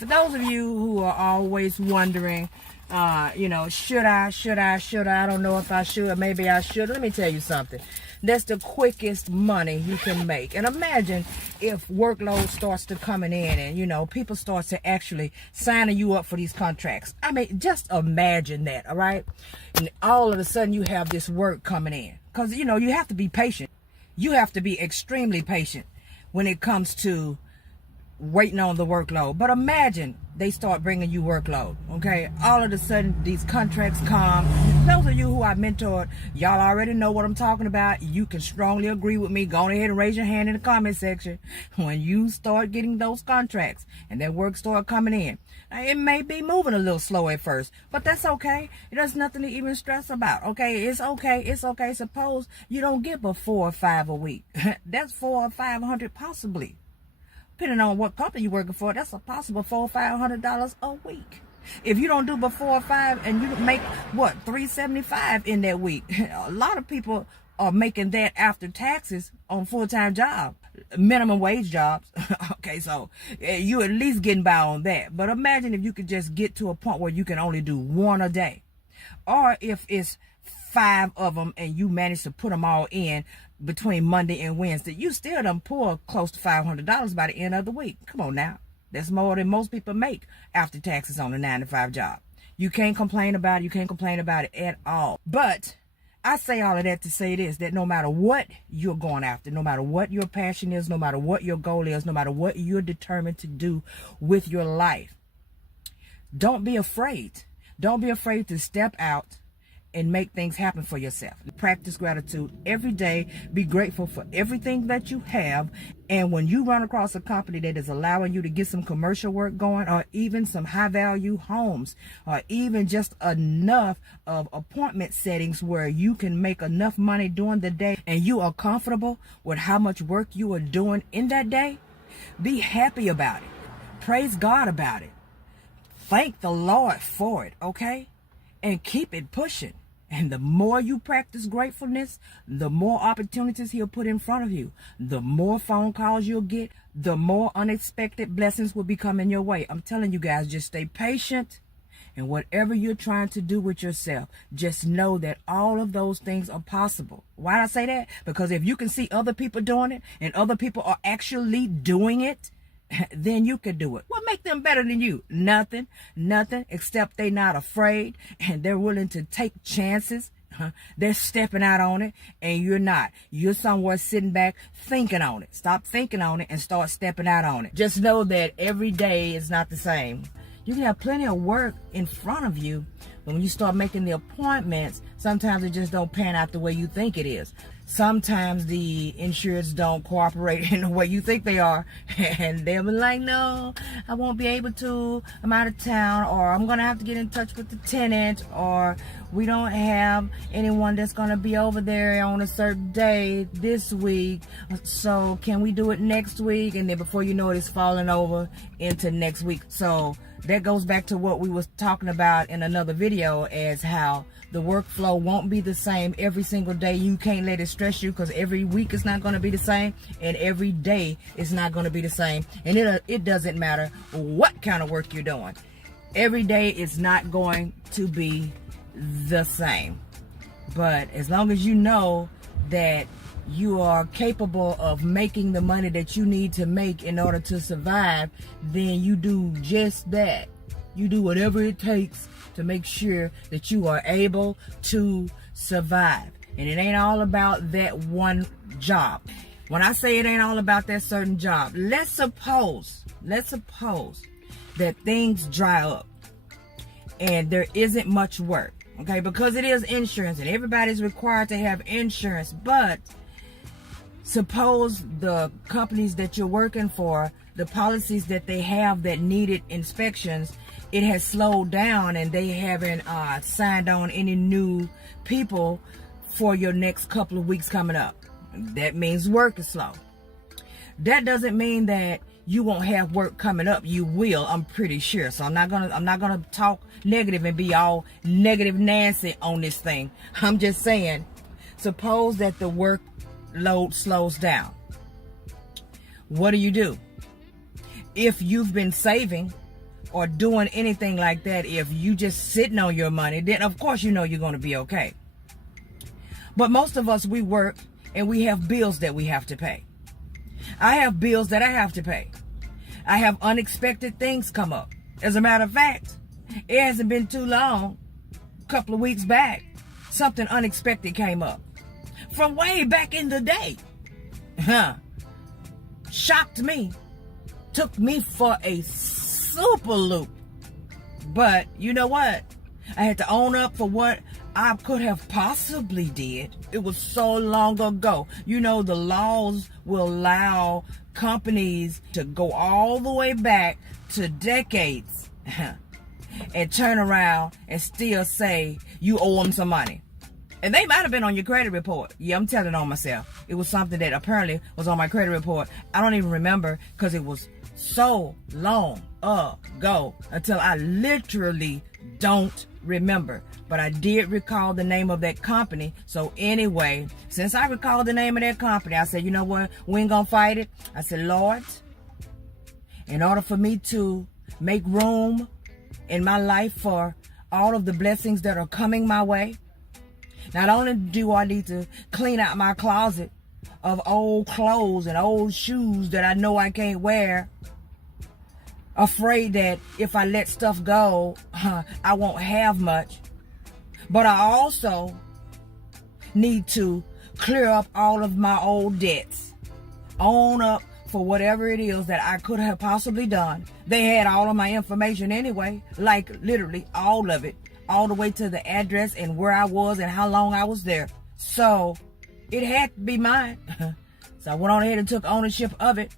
For those of you who are always wondering, should I? I don't know if I should. Maybe I should. Let me tell you something. That's the quickest money you can make. And imagine if workload starts to coming in and, people start to actually signing you up for these contracts. I mean, just imagine that, all right? And all of a sudden you have this work coming in. Because, you have to be patient. You have to be extremely patient when it comes to waiting on the workload. But imagine they start bringing you workload, okay? All of a sudden, these contracts come. Those of you who I mentored, y'all already know what I'm talking about. You can strongly agree with me. Go ahead and raise your hand in the comment section when you start getting those contracts and that work start coming in. Now, it may be moving a little slow at first, but that's okay. There's nothing to even stress about, okay? It's okay. It's okay. Suppose you don't get but 4 or 5 a week. That's 400 or 500 possibly. Depending on what company you're working for, that's a possible $400 or $500 a week. If you don't do but 4 or 5 and you make what, $375 in that week, a lot of people are making that after taxes on full-time jobs, minimum wage jobs. Okay, so you at least getting by on that. But imagine if you could just get to a point where you can only do 1 a day, or if it's 5 of them and you manage to put them all in between Monday and Wednesday, you still done pull close to $500 by the end of the week. Come on now. That's more than most people make after taxes on a 9-to-5 job. You can't complain about it. You can't complain about it at all. But I say all of that to say this, that no matter what you're going after, no matter what your passion is, no matter what your goal is, no matter what you're determined to do with your life, don't be afraid. Don't be afraid to step out and make things happen for yourself. Practice gratitude every day. Be grateful for everything that you have. And when you run across a company that is allowing you to get some commercial work going, or even some high value homes, or even just enough of appointment settings where you can make enough money during the day and you are comfortable with how much work you are doing in that day, be happy about it. Praise God about it. Thank the Lord for it, okay? And keep it pushing. And the more you practice gratefulness, the more opportunities he'll put in front of you. The more phone calls you'll get, the more unexpected blessings will be coming your way. I'm telling you guys, just stay patient. And whatever you're trying to do with yourself, just know that all of those things are possible. Why do I say that? Because if you can see other people doing it and other people are actually doing it, then you could do it. What make them better than you? Nothing, except they're not afraid and they're willing to take chances. They're stepping out on it and you're not. You're somewhere sitting back thinking on it. Stop thinking on it and start stepping out on it. Just know that every day is not the same. You can have plenty of work in front of you, but when you start making the appointments, sometimes it just don't pan out the way you think it is. Sometimes the insurers don't cooperate in the way you think they are, and they'll be like, no, I won't be able to, I'm out of town, or I'm gonna have to get in touch with the tenant, or we don't have anyone that's gonna be over there on a certain day this week, so can we do it next week? And then before you know it, it's falling over into next week. So that goes back to what we was talking about in another video, as how the workflow won't be the same every single day. You can't let it stress you, because every week is not going to be the same, and every day is not going to be the same. And it doesn't matter what kind of work you're doing. Every day is not going to be the same. But as long as you know that you are capable of making the money that you need to make in order to survive, then you do just that. You do whatever it takes to make sure that you are able to survive. And it ain't all about that one job. When I say it ain't all about that certain job, let's suppose that things dry up and there isn't much work, okay? Because it is insurance and everybody's required to have insurance. But suppose the companies that you're working for, the policies that they have that needed inspections, it has slowed down and they haven't signed on any new people for your next couple of weeks coming up. That means work is slow. That doesn't mean that you won't have work coming up. You will, I'm pretty sure. So I'm not gonna talk negative and be all negative Nancy on this thing. I'm just saying, suppose that the workload slows down. What do? If you've been saving or doing anything like that, if you just sitting on your money, then of course you know you're going to be okay. But most of us, we work and we have bills that we have to pay. I have bills that I have to pay. I have unexpected things come up. As a matter of fact, it hasn't been too long, a couple of weeks back, something unexpected came up. From way back in the day. Shocked me. Took me for a super loop. But you know what? I had to own up for what I could have possibly did. It was so long ago. You know, the laws will allow companies to go all the way back to decades and turn around and still say you owe them some money. And they might have been on your credit report. Yeah, I'm telling on myself. It was something that apparently was on my credit report. I don't even remember because it was so long ago until I literally don't remember. But I did recall the name of that company. So anyway, since I recalled the name of that company, I said, you know what? We ain't gonna fight it. I said, Lord, in order for me to make room in my life for all of the blessings that are coming my way, not only do I need to clean out my closet of old clothes and old shoes that I know I can't wear, afraid that if I let stuff go, I won't have much. But I also need to clear up all of my old debts. Own up for whatever it is that I could have possibly done. They had all of my information anyway, like literally all of it, all the way to the address and where I was and how long I was there. So it had to be mine. So I went on ahead and took ownership of it.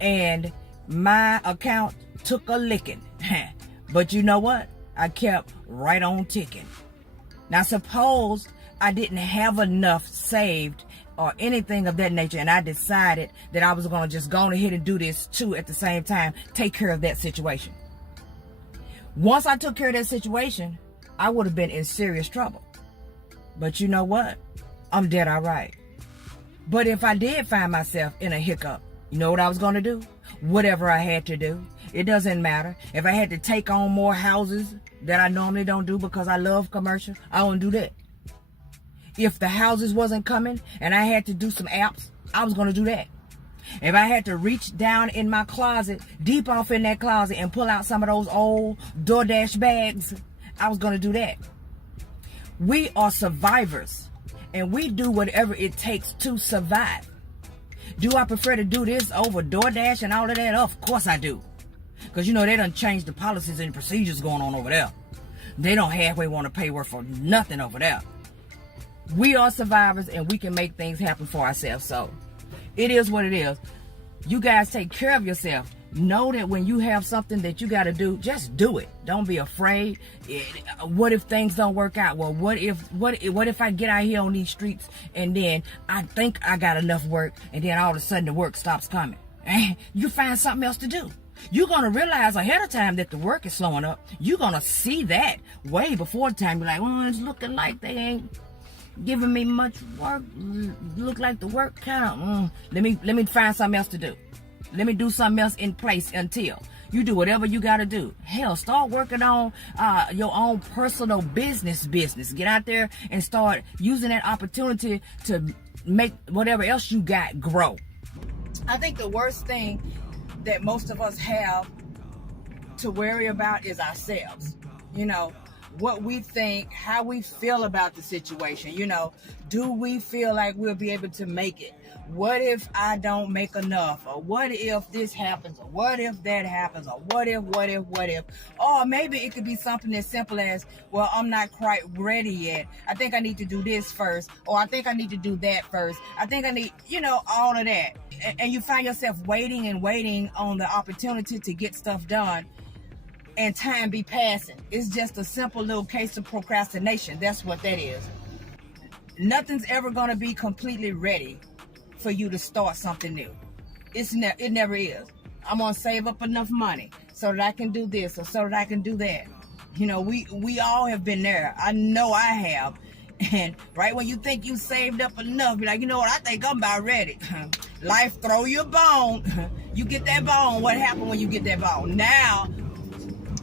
And my account took a licking. But you know what? I kept right on ticking. Now suppose I didn't have enough saved or anything of that nature, and I decided that I was going to just go on ahead and do this too at the same time, take care of that situation. Once I took care of that situation, I would have been in serious trouble. But you know what? I'm dead all right. But if I did find myself in a hiccup, you know what I was going to do? Whatever I had to do. It doesn't matter. If I had to take on more houses that I normally don't do because I love commercial, I wouldn't do that. If the houses wasn't coming and I had to do some apps, I was going to do that. If I had to reach down in my closet, deep off in that closet, and pull out some of those old DoorDash bags, I was going to do that. We are survivors, and we do whatever it takes to survive. Do I prefer to do this over DoorDash and all of that? Of course I do. Because, you know, they done changed the policies and procedures going on over there. They don't halfway want to pay work for nothing over there. We are survivors, and we can make things happen for ourselves. So it is what it is. You guys take care of yourself. Know that when you have something that you got to do, just do it. Don't be afraid. What if things don't work out? Well, what if I get out here on these streets and then I think I got enough work and then all of a sudden the work stops coming? You find something else to do. You're going to realize ahead of time that the work is slowing up. You're going to see that way before the time. You're like, oh, it's looking like they ain't giving me much work. Look like the work kind of, let me find something else to do. Let me do something else in place until you do whatever you got to do. Hell, start working on your own personal business. Get out there and start using that opportunity to make whatever else you got grow. I think the worst thing that most of us have to worry about is ourselves. You know, what we think, how we feel about the situation. You know, do we feel like we'll be able to make it? What if I don't make enough? Or what if this happens? Or what if that happens? Or what if? Or maybe it could be something as simple as, well, I'm not quite ready yet. I think I need to do this first. Or I think I need to do that first. I think I need, you know, all of that. And you find yourself waiting on the opportunity to get stuff done. And time be passing. It's just a simple little case of procrastination. That's what that is. Nothing's ever going to be completely ready for you to start something new. It never is. I'm going to save up enough money so that I can do this or so that I can do that. You know, we all have been there. I know I have. And right when you think you saved up enough, be like, you know what, I think I'm about ready. Life throw you a bone. You get that bone. What happened when you get that bone? Now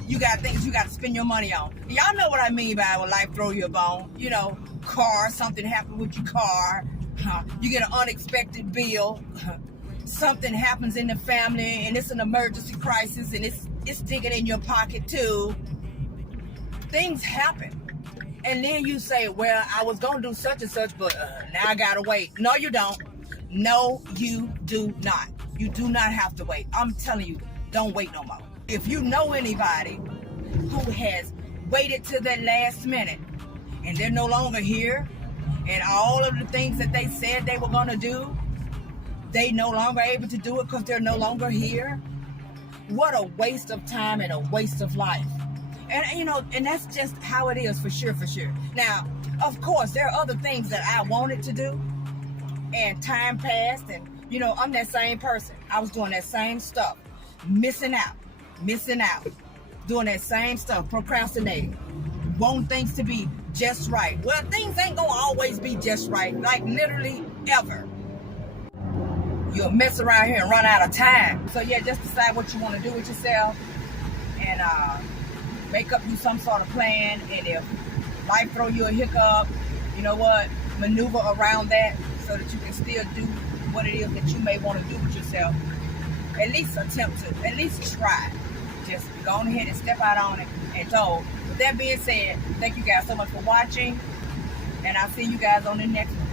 you got things you got to spend your money on. Y'all know what I mean by when life throw you a bone. You know, car, something happened with your car. You get an unexpected bill. Something happens in the family and it's an emergency crisis and it's digging in your pocket too. Things happen. And then you say, well, I was going to do such and such, but now I got to wait. No, you don't. No, you do not. You do not have to wait. I'm telling you, don't wait no more. If you know anybody who has waited to the last minute and they're no longer here, and all of the things that they said they were going to do, they no longer able to do it because they're no longer here. What a waste of time and a waste of life. And you know, and that's just how it is for sure. Now, of course, there are other things that I wanted to do and time passed, and you know, I'm that same person. I was doing that same stuff, missing out, doing that same stuff, procrastinating, wanting things to be just right. Well, things ain't gonna always be just right, like literally ever. You'll mess around here and run out of time. So yeah, just decide what you want to do with yourself and make up you some sort of plan. And if life throw you a hiccup, you know what, maneuver around that so that you can still do what it is that you may want to do with yourself. At least attempt to, at least try. Just go on ahead and step out on it and go. With that being said, thank you guys so much for watching, and I'll see you guys on the next one.